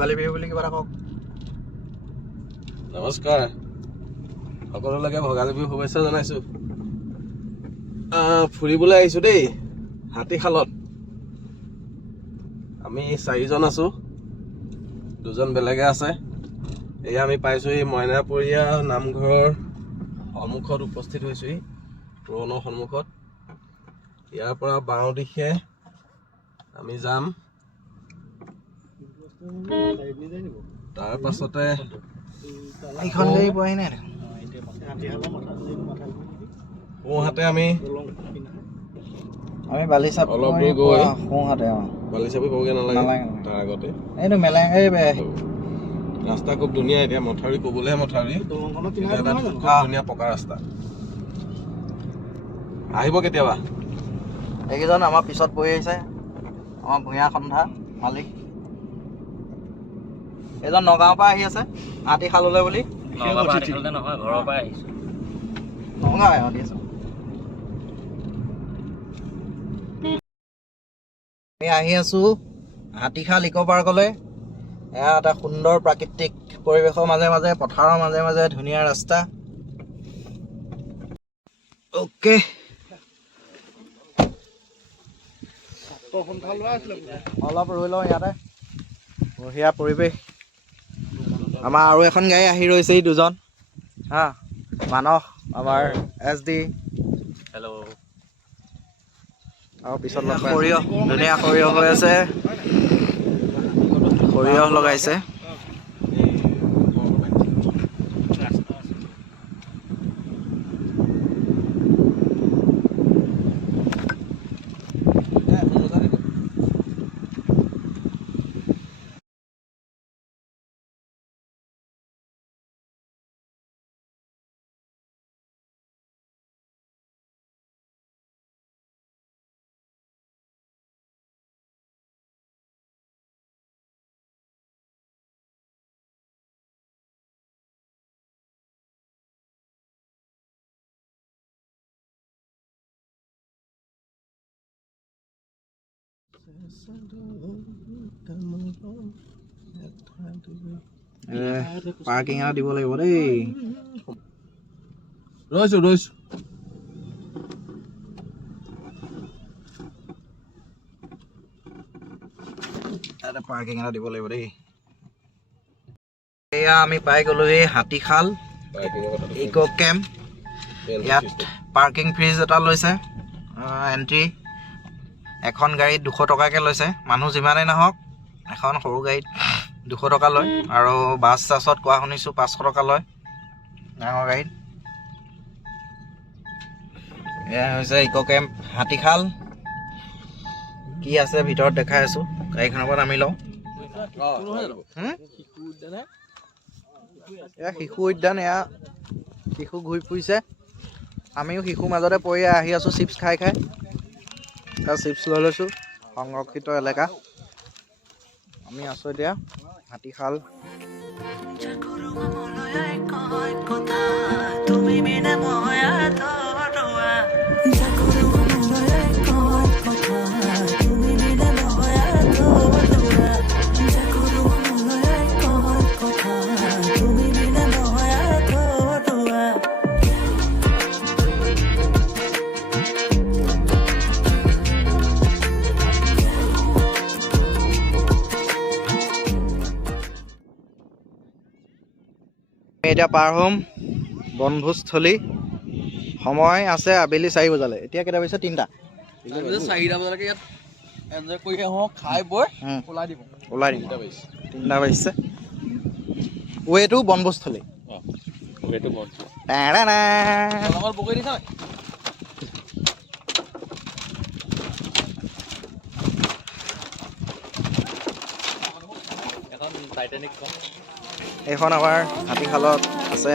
ভোগালী বিহু বুলি কিবা এটা কওক। নমস্কাৰ, সকলোলৈকে ভোগালী বিহু শুভেচ্ছা জনাইছো। ফুৰিবলৈ আহিছো দেই হাতীখালত। আমি 4জন আছো, 2জন বেলেগে আছে। এয়া আমি পাইছোহি মইনাপৰীয়া নামঘৰৰ সন্মুখত উপস্থিত হৈছোহি, পুৰণা সন্মুখত। ইয়াৰ পৰা বাওঁ দিশে আমি যাম। তাৰ পাছতে এইখন গাড়ী পোৱাহি নাই সোঁহাতে আমি বালিচাপ অলপ দূৰ গৈ সোঁহাতে বালিচাপি পাবগৈ নালাগে। তাৰ আগতে এইটো মেলেংগাড়ী ৰাস্তা খুব ধুনীয়া। এতিয়া মথাউৰি কবলৈহে মথাউৰি, এটা খুব ধুনীয়া পকা ৰাস্তা। আহিব কেতিয়াবা। এইকেইজন আমাৰ পিছত বহি আহিছে, আমাৰ ভূঞা সন্ধ্যা মালিক। এইজন নগাঁৱৰ পৰা আহি আছে হাতীখাললৈ বুলি। নহয়, ঘৰৰ পৰা আহিছো। নগাঁও আহি আছো। আমি আহি আছো হাতীখাল ইক' পাৰ্কলৈ। এয়া এটা সুন্দৰ প্ৰাকৃতিক পৰিৱেশৰ মাজে মাজে, পথাৰৰ মাজে মাজে ধুনীয়া ৰাস্তা। অ'কে, অলপ ৰৈ লওঁ ইয়াতে। বঢ়িয়া পৰিৱেশ। আমাৰ আৰু এখন গাড়ী আহি ৰৈছে, 2জন হা। মানস, আমাৰ SD। হেল্ল'। আৰু পিছত সৰিয়হ, ধুনীয়া সৰিয়হ হৈ আছে, সৰিয়হ লগাইছে। পাৰ্কিং এটা দিব লাগিব দেই। ৰৈছো পাৰ্কিং এটা দিব লাগিব দেই। এয়া আমি পাই গ'লোহি হাতীখাল ইক' কেম্প। ইয়াত পাৰ্কিং ফিজ এটা লৈছে, এণ্ট্ৰি। এখন গাড়ীত 200 টকাকৈ লৈছে, মানুহ যিমানেই নাহক। এখন সৰু গাড়ীত 200 টকা লয়, আৰু বাছ চাছত কোৱা শুনিছোঁ 500 টকা লয় ডাঙৰ গাড়ীত। এয়া হৈছে ইক' কেম্প হাতীখাল। কি আছে ভিতৰত দেখাই আছোঁ, গাড়ীখনৰ পৰা নামি লওঁ। এয়া শিশু উদ্যান, এয়া শিশু ঘূৰি ফুৰিছে। আমিও শিশুৰ মাজতে পৰি আহি আছোঁ চিপছ খাই খাই। চিপছ লৈ লৈছোঁ, সংৰক্ষিত এলেকা। আমি আছোঁ এতিয়া হাতীখাল। এতিয়া পাৰ হ'ম বনভোজস্থলী। সময় আছে আবেলি 4 বজালৈ। এতিয়া কেইটা বাজিছে? 3টা। 4টা বজালৈকে ইয়াত এনজয় কৰি আহোঁ, খাই বৈ ওলাই দিম। 3টা বাজিছে। ৱেটো বনভোজস্থলী। এইখন আমাৰ হাতীখালত আছে।